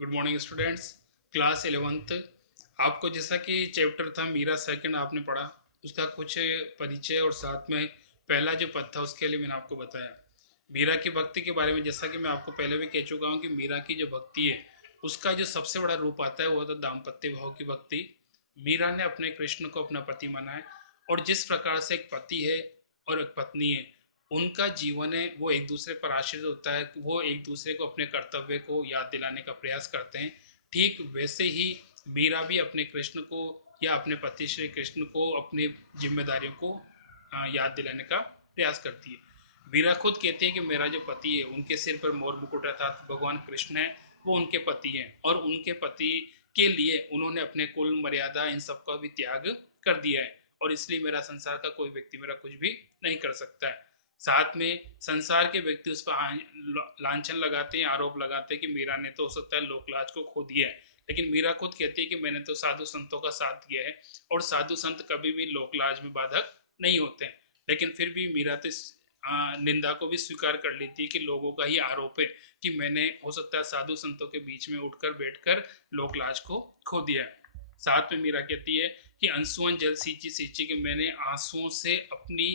Good morning students. Class 11th। आपको जैसा कि चैप्टर था मीरा सेकंड आपने पढ़ा, उसका कुछ परिचय और साथ में पहला जो पद था उसके लिए मैंने आपको बताया। मीरा की भक्ति के बारे में जैसा कि मैं आपको पहले भी कह चुका हूँ कि मीरा की जो भक्ति है उसका जो सबसे बड़ा रूप आता है वो होता है दाम्पत्य भाव की भक्ति। मीरा ने अपने कृष्ण को अपना पति माना है, और जिस प्रकार से एक पति है और एक पत्नी है, उनका जीवन है वो एक दूसरे पर आश्रित होता है, वो एक दूसरे को अपने कर्तव्य को याद दिलाने का प्रयास करते हैं। ठीक वैसे ही मीरा भी अपने कृष्ण को या अपने पति श्री कृष्ण को अपनी जिम्मेदारियों को याद दिलाने का प्रयास करती है। मीरा खुद कहती है कि मेरा जो पति है उनके सिर पर मोर मुकुट अर्थात भगवान कृष्ण है, वो उनके पति हैं, और उनके पति के लिए उन्होंने अपने कुल मर्यादा इन सब का भी त्याग कर दिया है, और इसलिए मेरा संसार का कोई व्यक्ति मेरा कुछ भी नहीं कर सकता है। साथ में संसार के व्यक्ति उस पर लांछन लगाते हैं, आरोप लगाते हैं कि मीरा ने तो हो सकता है लोकलाज को खो दिया है, लेकिन मीरा खुद कहती है कि मैंने तो साधु संतों का साथ दिया है, और साधु संत कभी भी लोकलाज में बाधक नहीं होते हैं। लेकिन फिर भी मीरा तो इस निंदा को भी स्वीकार कर लेती है कि लोगों का ही आरोप है कि मैंने हो सकता है साधु संतों के बीच में उठकर बैठकर लोकलाज को खो दिया है। साथ में मीरा कहती है कि अंशुअन जल सींची सींची कि मैंने आंसुओं से अपनी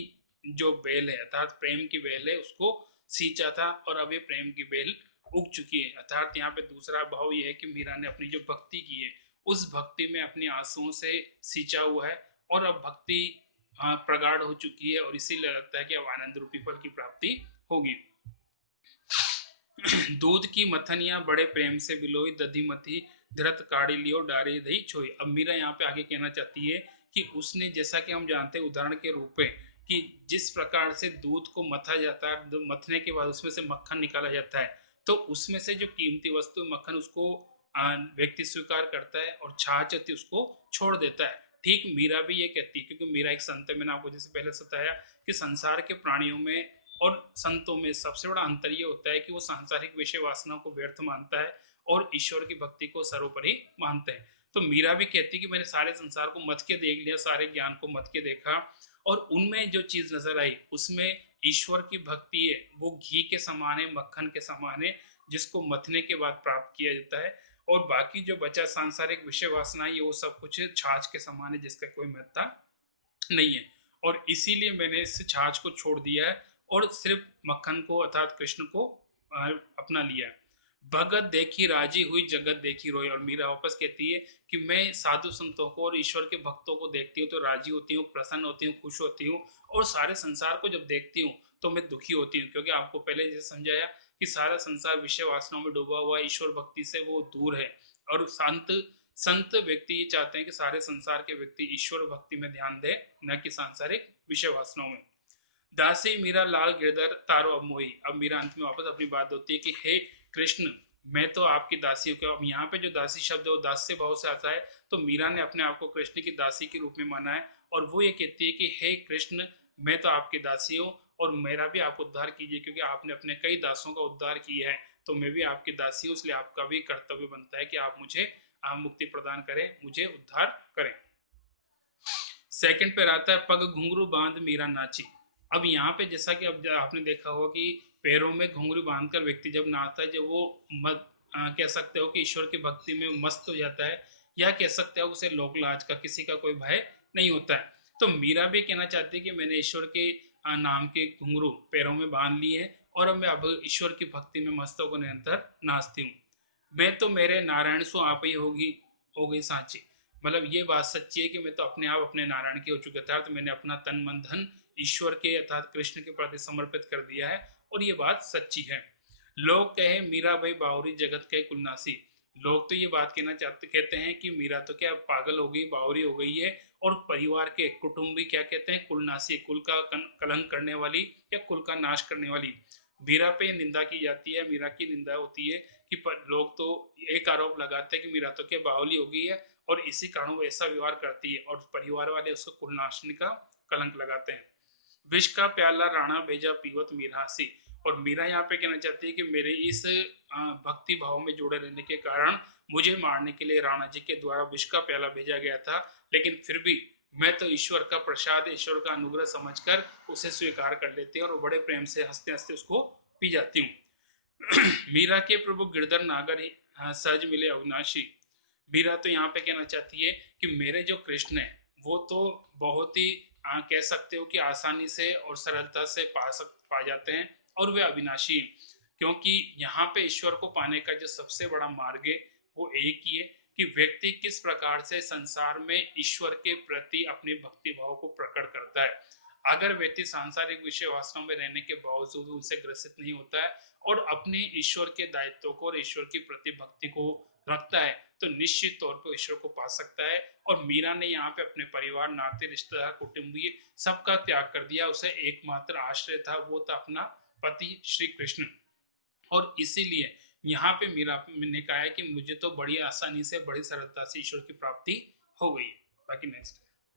जो बेल है अर्थात प्रेम की बेल है उसको सींचा था, और अब ये प्रेम की बेल उग चुकी है। अर्थात यहाँ पे दूसरा भाव ये है कि मीरा ने अपनी जो भक्ति की है उस भक्ति में अपनी आंसुओं से सींचा हुआ है, और अब भक्ति प्रगाढ़ हो चुकी है, और इसीलिए लगता है कि अब आनंद रूपी फल की प्राप्ति होगी। दूध की मथनिया बड़े प्रेम से बिलोई दधीमती धृत काढ़ी लियो डारे दही छोई। अब मीरा यहाँ पे आगे कहना चाहती है कि उसने, जैसा कि हम जानते हैं उदाहरण के रूप में, कि जिस प्रकार से दूध को मथा जाता है, मथने के बाद उसमें से मक्खन निकाला जाता है, तो उसमें से जो कीमती वस्तु मक्खन उसको व्यक्ति स्वीकार करता है और छाछ होती उसको छोड़ देता है। ठीक मीरा भी ये कहती है, क्योंकि मीरा एक संत है, मैंने आपको जैसे पहले बताया कि संसार के प्राणियों में और संतों में सबसे बड़ा अंतर ये होता है कि वो सांसारिक विषय वासनाओं को व्यर्थ मानता है और ईश्वर की भक्ति को सर्वोपरि मानते हैं। तो मीरा भी कहती कि मैंने सारे संसार को मत के देख लिया, सारे ज्ञान को मत के देखा, और उनमें जो चीज नजर आई उसमें ईश्वर की भक्ति है वो घी के समान है, मक्खन के समान है, जिसको मथने के बाद प्राप्त किया जाता है। और बाकी जो बचा सांसारिक विषय वासना ये वो सब कुछ छाछ के समान है, जिसका कोई महत्ता नहीं है। और इसीलिए मैंने इस छाछ को छोड़ दिया है और सिर्फ मक्खन को अर्थात कृष्ण को अपना लिया है। भगत देखी राजी हुई जगत देखी रोई। और मीरा वापस कहती है कि मैं साधु संतों को और ईश्वर के भक्तों को देखती हूँ तो राजी होती हूँ, प्रसन्न होती हूँ, खुश होती हूँ, और सारे संसार को जब देखती हूँ तो मैं दुखी होती हूँ, क्योंकि आपको पहले जैसे समझाया कि सारा संसार विषय वासनाओं में डूबा हुआ, ईश्वर भक्ति से वो दूर है। और संत संत व्यक्ति ये चाहते हैं कि सारे संसार के व्यक्ति ईश्वर भक्ति में ध्यान दे, न कि सांसारिक विषय वासनाओं में। दासी मीरा लाल गिरधर तारो अब मोही। अब मीरा अंत में वापस अपनी बात होती है कि हे कृष्ण, मैं तो आपकी दासी हूँ। अब यहाँ पे जो दासी शब्द है वो दास्य भाव से आता है, तो मीरा ने अपने आप को कृष्ण की दासी के रूप में माना है, और वो ये कहती है कि हे कृष्ण, मैं तो आपकी दासी हूँ और मेरा भी आप उद्धार कीजिए, क्योंकि आपने अपने कई दासों का उद्धार किया है, तो मैं भी आपकी दासी हूँ, इसलिए आपका भी कर्तव्य बनता है कि आप मुझे मुक्ति प्रदान करें, मुझे उद्धार करें। सेकंड पे आता है पग घुंघरू बांध मीरा नाची। अब यहाँ पे जैसा कि अब आपने देखा होगा कि पैरों में घुंघरू बांधकर व्यक्ति जब नाचता है, जब वो कह सकते हो कि ईश्वर की भक्ति में मस्त हो जाता है, या कह सकते हो उसे लोक लाज का किसी का कोई भय नहीं होता है। तो मीरा भी कहना चाहती है कि मैंने ईश्वर के नाम के घुंघरू पैरों में बांध लिए हैं, और अब मैं अब ईश्वर की भक्ति में मस्त होकर निरंतर नाचती हूँ। मैं तो मेरे नारायण सो आप ही होगी, हो गई सांची। मतलब ये बात सच्ची है कि मैं तो अपने आप अपने नारायण की हो चुका था, तो मैंने अपना तन मन धन ईश्वर के अर्थात कृष्ण के प्रति समर्पित कर दिया है, और ये बात सच्ची है। लोग कहे मीरा भाई बावरी जगत के कुलनासी। लोग तो ये बात कहना चाहते कहते हैं कि मीरा तो क्या पागल हो गई, बावरी हो गई है, और परिवार के कुटुंबी क्या कहते हैं, कुलनासी, कुल का कलंक करने वाली या कुल का नाश करने वाली। मीरा पे निंदा की जाती है, मीरा की निंदा होती है कि लोग तो एक आरोप लगाते हैं कि मीरा तो क्या बावली हो गई है, और इसी कारण वो ऐसा व्यवहार करती है, और परिवार वाले उसको कुलनाशनी का कलंक लगाते हैं। विष का प्याला राणा भेजा पीवत मीरासी। और मीरा यहाँ पे कहना चाहती है कि मेरे इस भक्ति भाव में जुड़े रहने के कारण मुझे मारने के लिए राणा जी के द्वारा विष का प्याला भेजा गया था, लेकिन फिर भी मैं तो ईश्वर का प्रसाद, ईश्वर का अनुग्रह समझकर उसे स्वीकार कर लेती हूँ और बड़े प्रेम से हंसते हंसते उसको पी जाती हूँ। मीरा के प्रभु गिरधर नागर सहज मिले अविनाशी। मीरा तो यहाँ पे कहना चाहती है कि मेरे जो कृष्ण है वो तो बहुत ही कह सकते हो कि आसानी से और सरलता से पा जाते हैं, और वे अविनाशी हैं। क्योंकि यहाँ पे ईश्वर को पाने का जो सबसे बड़ा मार्ग है वो एक ही है कि व्यक्ति किस प्रकार से संसार में ईश्वर के प्रति अपने भक्ति भाव को प्रकट करता है। अगर व्यक्ति सांसारिक विषय वास्तव में रहने के बावजूद उनसे ग्रसित नहीं होता है और अपने ईश्वर के दायित्व को और ईश्वर की प्रति भक्ति को रखता है, तो निश्चित तौर पर ईश्वर को पा सकता है। और मीरा ने यहाँ पे अपने परिवार, नाते, रिश्तेदार, कुटुंबीय सबका त्याग कर दिया। उसे एकमात्र आश्रय था, वो था अपना पति श्री कृष्ण। और इसीलिए यहाँ पे मीरा ने कहा है कि मुझे तो बड़ी आसानी से, बड़ी सरलता से ईश्वर की प्राप्ति हो गई है। बाकी नेक्स्ट।